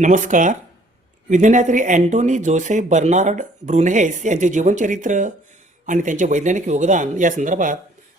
नमस्कार. विज्ञानयात्री Antonie Joseph Bernard ब्रुनहेस यांचे जीवनचरित्र आणि त्यांचे वैज्ञानिक योगदान या संदर्भात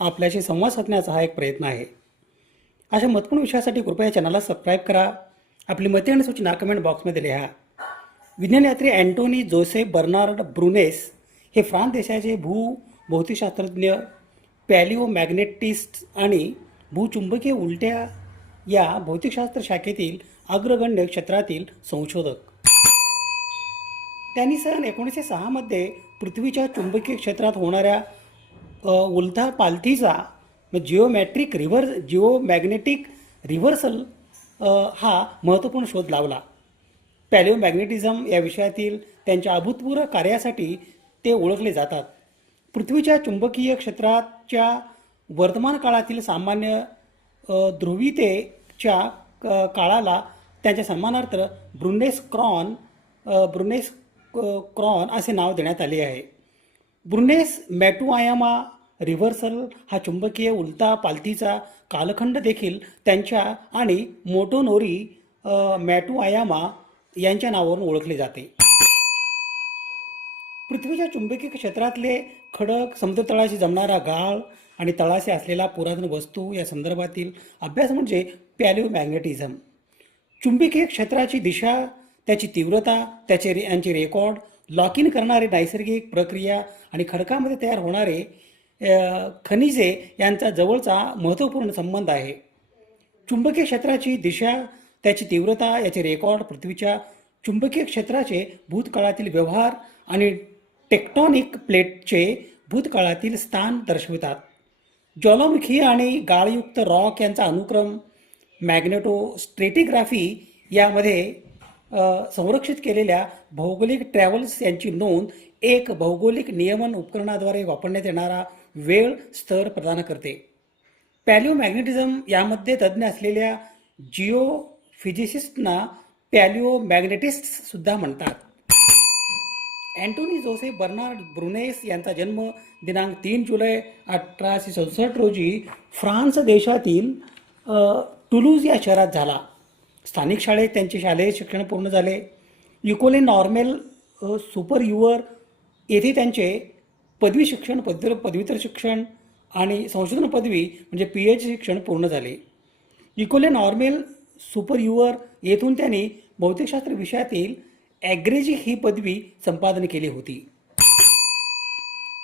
आपल्याशी संवाद साधण्याचा हा एक प्रयत्न आहे. अशा महत्त्वपूर्ण विषयासाठी कृपया चॅनलला सबस्क्राईब करा. आपली मते आणि सूचना कमेंट बॉक्समध्ये लिहा. विज्ञानयात्री अँटोनी जोसेफ बर्नार्ड ब्रुनेस हे फ्रान्स देशाचे भौतिकशास्त्रज्ञ, पॅलिओमॅग्नेटिस्ट आणि भूचुंबकीय उलट्या या भौतिकशास्त्र शाखेतील अग्रगण्य क्षेत्रातील संशोधक. त्यांनी सन 1906 मध्ये पृथ्वीच्या चुंबकीय क्षेत्रात होणाऱ्या उलथापालथीचा जिओमॅग्नेटिक रिव्हर्सल हा महत्त्वपूर्ण शोध लावला. पॅलिओमॅग्नेटिझम या विषयातील त्यांच्या अभूतपूर्व कार्यासाठी ते ओळखले जातात. पृथ्वीच्या चुंबकीय क्षेत्राच्या वर्तमान काळातील सामान्य ध्रुवीयतेच्या काळाला त्यांच्या सन्मानार्थ ब्रुनेस क्रॉन असे नाव देण्यात आले आहे. ब्रुनेस मॅटुआयामा रिव्हर्सल हा चुंबकीय उलटा पालथीचा कालखंड देखील त्यांच्या आणि मोटोनोरी मॅटुआयामा यांच्या नावावरून ओळखले जाते. पृथ्वीच्या चुंबकीय क्षेत्रातले खडक, समुद्रतळाशी जमणारा गाळ आणि तळाशी असलेला पुरातन वस्तू या संदर्भातील अभ्यास म्हणजे पॅलिओमॅग्नेटिझम. चुंबकीय क्षेत्राची दिशा, त्याची तीव्रता, यांचे रेकॉर्ड, लॉक इन करणारे नैसर्गिक प्रक्रिया आणि खडकामध्ये तयार होणारे खनिजे यांचा जवळचा महत्त्वपूर्ण संबंध आहे. चुंबकीय क्षेत्राची दिशा, त्याची तीव्रता, याचे रेकॉर्ड पृथ्वीच्या चुंबकीय क्षेत्राचे भूतकाळातील व्यवहार आणि टेक्टॉनिक प्लेटचे भूतकाळातील स्थान दर्शवितात. ज्वालामुखी आणि गाळयुक्त रॉक यांचा अनुक्रम मॅग्नेटोस्ट्रेटिग्राफी यामध्ये संरक्षित केलेल्या भौगोलिक ट्रॅव्हल्स यांची नोंद एक भौगोलिक नियमन उपकरणाद्वारे वापरण्यात येणारा वेळ स्तर प्रदान करते. पॅलिओमॅग्नेटिझम यामध्ये तज्ज्ञ असलेल्या जिओफिजिसिस्टना पॅलिओमॅग्नेटिस्ट सुद्धा म्हणतात. अँटोनी जोसेफ बर्नार्ड ब्रुनेस यांचा जन्म दिनांक 3 जुलै 1867 रोजी फ्रान्स देशातील टुलूज या शहरात झाला. स्थानिक शाळेत त्यांचे शालेय शिक्षण पूर्ण झाले. इकोले नॉर्मेल सुपरयुअर येथे त्यांचे पदवी शिक्षण, पदव्युत्तर शिक्षण आणि संशोधन पदवी म्हणजे PhD शिक्षण पूर्ण झाले. इकोले नॉर्मेल सुपरयुअर येथून त्यांनी भौतिकशास्त्र विषयातील ॲग्रेजी ही पदवी संपादन केली होती.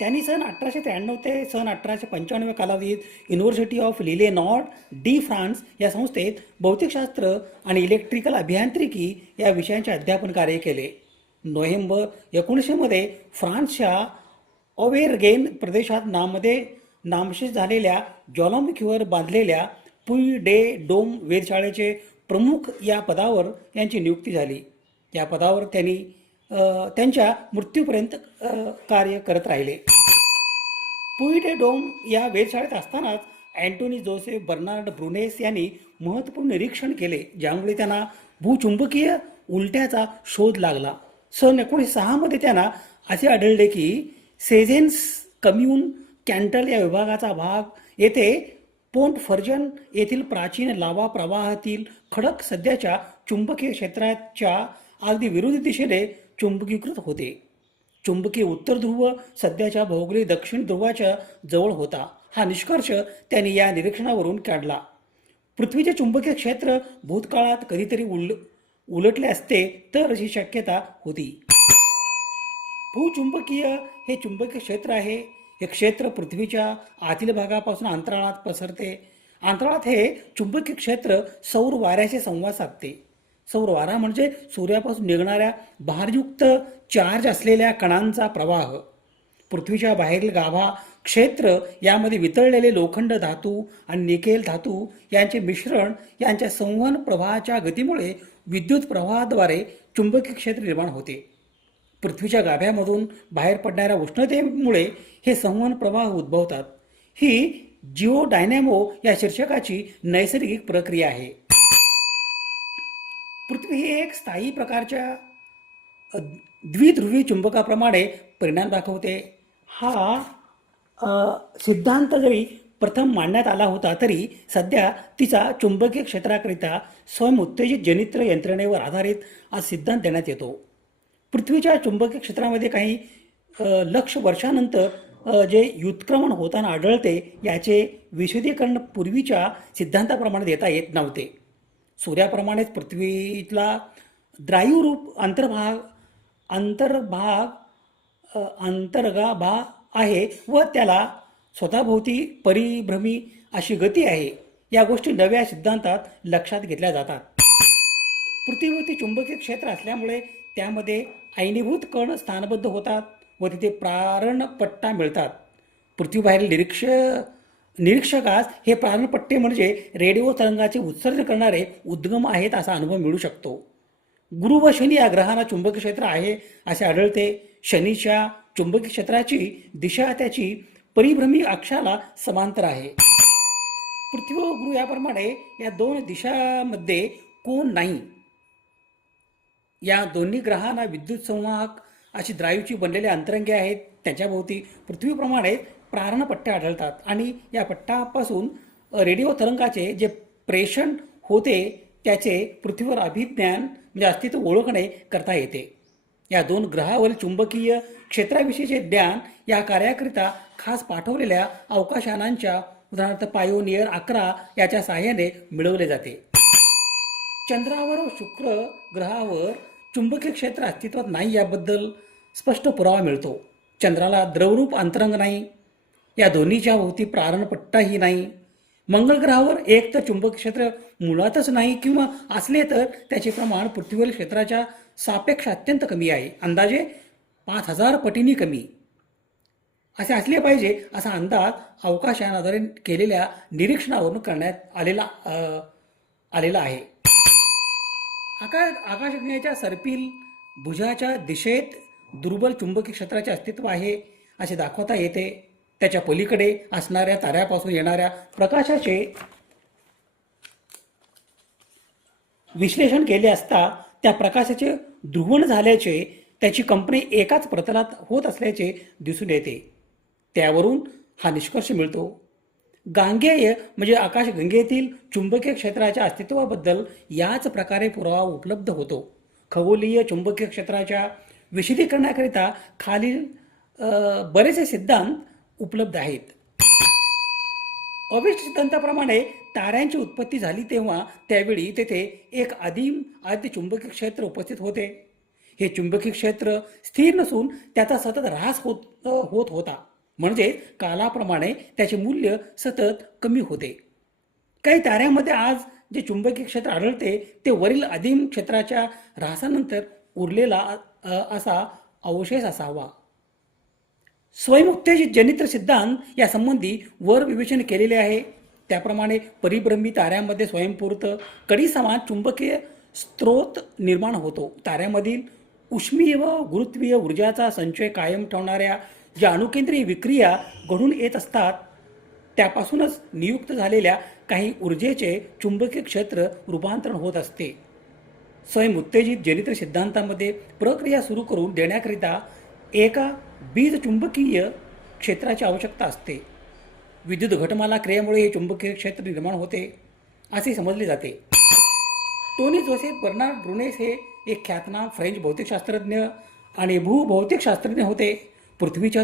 त्यांनी सन 1893 ते सन 1895 कालावधीत युनिव्हर्सिटी ऑफ लिलेनॉर्ड डी फ्रान्स या संस्थेत भौतिकशास्त्र आणि इलेक्ट्रिकल अभियांत्रिकी या विषयांचे अध्यापन कार्य केले. नोव्हेंबर 1900 मध्ये फ्रान्सच्या ऑवेरगेन प्रदेशात नामशेष झालेल्या ज्वालामुखीवर बांधलेल्या पुई डे डोम वेधशाळेचे प्रमुख या पदावर यांची नियुक्ती झाली. या पदावर त्यांनी त्यांच्या मृत्यूपर्यंत कार्य करत राहिले. पुई डे डोम या वेधशाळेत असतानाच अँटोनी जोसेफ बर्नार्ड ब्रुनेस यांनी महत्त्वपूर्ण निरीक्षण केले, ज्यामुळे त्यांना भूचुंबकीय उलट्याचा शोध लागला. सन 1906 मध्ये त्यांना असे आढळले की सेझेन्स कम्यून कॅन्टल या विभागाचा भाग येथे पोंट फर्जन येथील प्राचीन लावा प्रवाहातील खडक सध्याच्या चुंबकीय क्षेत्राच्या अगदी विरुद्ध दिशेने चुंबकीकृत होते. चुंबकीय उत्तर ध्रुव सध्याच्या भौगोलिक दक्षिण ध्रुवाच्या जवळ होता. हा निष्कर्ष त्यांनी या निरीक्षणावरून काढला. पृथ्वीचे चुंबकीय क्षेत्र भूतकाळात कधीतरी उलटले असते तर अशी शक्यता होती. भूचुंबकीय हे चुंबकीय क्षेत्र आहे. हे क्षेत्र पृथ्वीच्या आतील भागापासून अंतराळात पसरते. अंतराळात हे चुंबकीय क्षेत्र सौर वाऱ्याशी संवाद साधते. सौर वारा म्हणजे सूर्यापासून निघणाऱ्या भारयुक्त चार्ज असलेल्या कणांचा प्रवाह. पृथ्वीच्या बाहेरील गाभा क्षेत्र यामध्ये वितळलेले लोखंड धातू आणि निकेल धातू यांचे मिश्रण यांच्या संवहन प्रवाहाच्या गतीमुळे विद्युत प्रवाहाद्वारे चुंबकीय क्षेत्र निर्माण होते. पृथ्वीच्या गाभ्यामधून बाहेर पडणाऱ्या उष्णतेमुळे हे संवहन प्रवाह उद्भवतात. ही जिओडायनॅमो या शीर्षकाची नैसर्गिक प्रक्रिया आहे. पृथ्वी ही एक स्थायी प्रकारच्या द्विध्रुवी चुंबकाप्रमाणे परिणाम दाखवते. हा सिद्धांत जरी प्रथम मांडण्यात आला होता, तरी सध्या तिचा चुंबकीय क्षेत्राकरिता स्वयंउत्तेजित जनित्र यंत्रणेवर आधारित आज सिद्धांत देण्यात येतो. पृथ्वीच्या चुंबकीय क्षेत्रामध्ये काही लक्ष वर्षानंतर जे व्युत्क्रमण होताना आढळते याचे विशदीकरण पूर्वीच्या सिद्धांताप्रमाणे देता येत नव्हते. सूर्याप्रमाणेच पृथ्वीला द्रायुरूप अंतर्गाभा आहे व त्याला स्वतःभोवती परिभ्रमी अशी गती आहे. या गोष्टी नव्या सिद्धांतात लक्षात घेतल्या जातात. पृथ्वीभोवती चुंबकीय क्षेत्र असल्यामुळे त्यामध्ये आयनीभूत कण स्थानबद्ध होतात व तिथे प्रारणपट्टा मिळतात. पृथ्वीबाहेरील निरीक्षकास हे प्रारणपट्टे म्हणजे रेडिओ तरंगाचे उत्सर्जन करणारे उद्गम आहेत असा अनुभव मिळू शकतो. गुरु व शनी या ग्रहांना चुंबकीय क्षेत्र आहे असे आढळते. शनीच्या चुंबकीय क्षेत्राची दिशा त्याची परिभ्रमी अक्षाला समांतर आहे. पृथ्वी व गुरु याप्रमाणे या दोन दिशांमध्ये कोण नाही. या दोन्ही ग्रहांना विद्युत संवाहक अशी द्रायूची बनलेले अंतरंगे आहेत. त्याच्याभोवती पृथ्वीप्रमाणे प्रारणपट्टे आढळतात आणि या पट्ट्यापासून रेडिओ तरंगाचे जे प्रेषण होते त्याचे पृथ्वीवर अभिज्ञान म्हणजे अस्तित्व ओळखणे करता येते. या दोन ग्रहावरील चुंबकीय क्षेत्राविषयीचे ज्ञान या कार्याकरिता खास पाठवलेल्या अवकाशयानांच्या उदाहरणार्थ पायोनियर 11 याच्या सहाय्याने मिळवले जाते. चंद्रावर व शुक्र ग्रहावर चुंबकीय क्षेत्र अस्तित्वात नाही याबद्दल स्पष्ट पुरावा मिळतो. चंद्राला द्रवरूप अंतरंग नाही. या दोन्हीच्या भोवती प्रारणपट्टाही नाही. मंगळ ग्रहावर एक तर चुंबकीय क्षेत्र मुळातच नाही किंवा असले तर त्याचे प्रमाण पृथ्वीवरील क्षेत्राच्या सापेक्ष अत्यंत कमी आहे. अंदाजे 5000 पटींनी कमी असे असले पाहिजे असा अंदाज अवकाशयानाद्वारे केलेल्या निरीक्षणावरून करण्यात आलेला आहे. आकाशगंगेच्या सर्पिल भुजाच्या दिशेत दुर्बल चुंबकीय क्षेत्राचे अस्तित्व आहे असे दाखवता येते. त्याच्या पलीकडे असणाऱ्या ताऱ्यापासून येणाऱ्या प्रकाशाचे विश्लेषण केले असता त्या प्रकाशाचे ध्रुवण झाल्याचे, त्याची कंपनी एकाच प्रतलात होत असल्याचे दिसून येते. त्यावरून हा निष्कर्ष मिळतो. गांगेय म्हणजे आकाशगंगेतील चुंबकीय क्षेत्राच्या अस्तित्वाबद्दल याच प्रकारे पुरावा उपलब्ध होतो. खगोलीय चुंबकीय क्षेत्राच्या विशदीकरणाकरिता खालील बरेचसे सिद्धांत उपलब्ध आहेत. अविष्ट सिद्धांताप्रमाणे ताऱ्यांची उत्पत्ती झाली तेव्हा त्यावेळी तेथे एक आद्य चुंबकीय क्षेत्र उपस्थित होते. हे चुंबकीय क्षेत्र स्थिर नसून त्याचा सतत ऱ्हास होत होता. म्हणजे कालाप्रमाणे त्याचे मूल्य सतत कमी होते. काही ताऱ्यांमध्ये आज जे चुंबकीय क्षेत्र आढळते ते वरील आदिम क्षेत्राच्या ऱ्हासानंतर उरलेला असा अवशेष असावा. स्वयंउत्तेजित जनित्र सिद्धांत या संबंधी वर विवेचन केलेले आहे. त्याप्रमाणे परिभ्रमी ताऱ्यांमध्ये स्वयंस्फूर्त कडी समान चुंबकीय स्रोत निर्माण होतो. ताऱ्यामधील उष्मीय व गुरुत्वीय ऊर्जाचा संचय कायम ठेवणाऱ्या ज्या अणुकेंद्रीय विक्रिया घडून येत असतात त्यापासूनच नियुक्त झालेल्या काही ऊर्जेचे चुंबकीय क्षेत्र रूपांतरण होत असते. स्वयंउत्तेजित जनित्र सिद्धांतामध्ये प्रक्रिया सुरू करून देण्याकरिता एका बीज चुंबकीय क्षेत्राची आवश्यकता असते. विद्युत घटमाला क्रियेमुळे हे चुंबकीय क्षेत्र निर्माण होते असे समजले जाते. टोनी जोसेफ बर्नार्ड ब्रुनेस हे एक ख्यातनाम फ्रेंच भौतिकशास्त्रज्ञ आणि भूभौतिकशास्त्रज्ञ होते. पृथ्वीच्या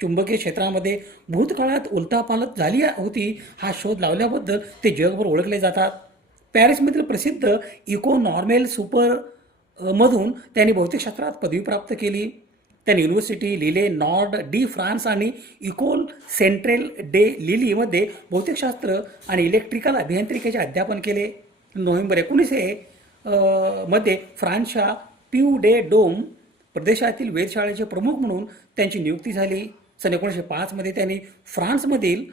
चुंबकीय क्षेत्रामध्ये भूतकाळात उलथापालथ झाली होती हा शोध लावल्याबद्दल ते जगभर ओळखले जातात. पॅरिसमधील प्रसिद्ध इको नॉर्मेल मधून त्यांनी भौतिकशास्त्रात पदवी प्राप्त केली. त्यांनी युनिव्हर्सिटी लिले नॉर्ड डी फ्रान्स आणि इकोल सेंट्रेल डे लिलीमध्ये भौतिकशास्त्र आणि इलेक्ट्रिकल अभियांत्रिकीचे अध्यापन केले. नोव्हेंबर 1900 मध्ये फ्रान्सच्या प्यू डे डोम प्रदेशातील वेधशाळेचे प्रमुख म्हणून त्यांची नियुक्ती झाली. सन 1905 मध्ये त्यांनी फ्रान्समधील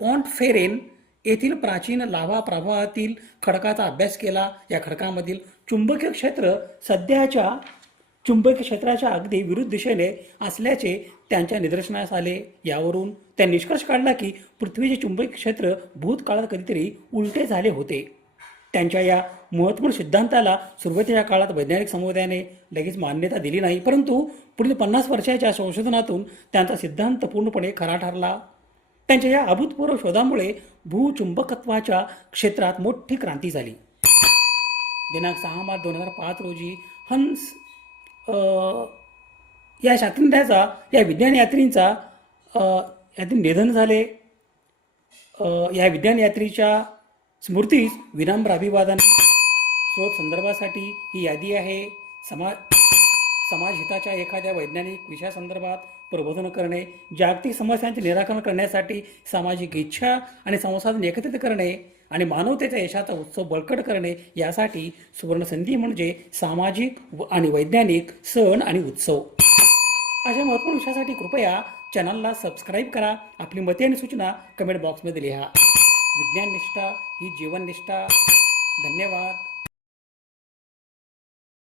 पॉन्टफेरेन येथील प्राचीन लाव्हा प्रवाहातील खडकाचा अभ्यास केला. या खडकामधील चुंबकीय क्षेत्र सध्याच्या चुंबकीय क्षेत्राच्या अगदी विरुद्ध दिशेने असल्याचे त्यांच्या निदर्शनास आले. यावरून त्यांनी निष्कर्ष काढला की पृथ्वीचे चुंबकीय क्षेत्र भूतकाळात कधीतरी उलटे झाले होते. त्यांच्या या महत्त्वपूर्ण सिद्धांताला सुरुवातीच्या काळात वैज्ञानिक समुदायाने लगेच मान्यता दिली नाही, परंतु पुढील 50 वर्षाच्या संशोधनातून त्यांचा सिद्धांत पूर्णपणे खरा ठरला. त्यांच्या या अभूतपूर्व शोधामुळे भूचुंबकत्वाच्या क्षेत्रात मोठी क्रांती झाली. दिनांक 6 मार्च 2005 रोजी हंस या शास्त्रज्ञाचा या विज्ञान यात्रींचा यातील निधन झाले. या विज्ञान यात्रीच्या स्मृतीस विनम्र अभिवादन. स्रोत संदर्भासाठी ही यादी आहे. समाज हिताच्या एखाद्या वैज्ञानिक विषयासंदर्भात प्रबोधन करणे, जागतिक समस्यांचे निराकरण करण्यासाठी सामाजिक इच्छा आणि संसाधन एकत्रित करणे आणि मानवतेच्या यशाचा उत्सव बळकट करणे यासाठी सुवर्णसंधी म्हणजे सामाजिक आणि वैज्ञानिक सण आणि उत्सव. अशा महत्त्वपूर्ण विषयासाठी कृपया चॅनलला सबस्क्राईब करा. आपली मते आणि सूचना कमेंट बॉक्समध्ये लिहा. विज्ञान निष्ठा ही जीवन निष्ठा. धन्यवाद.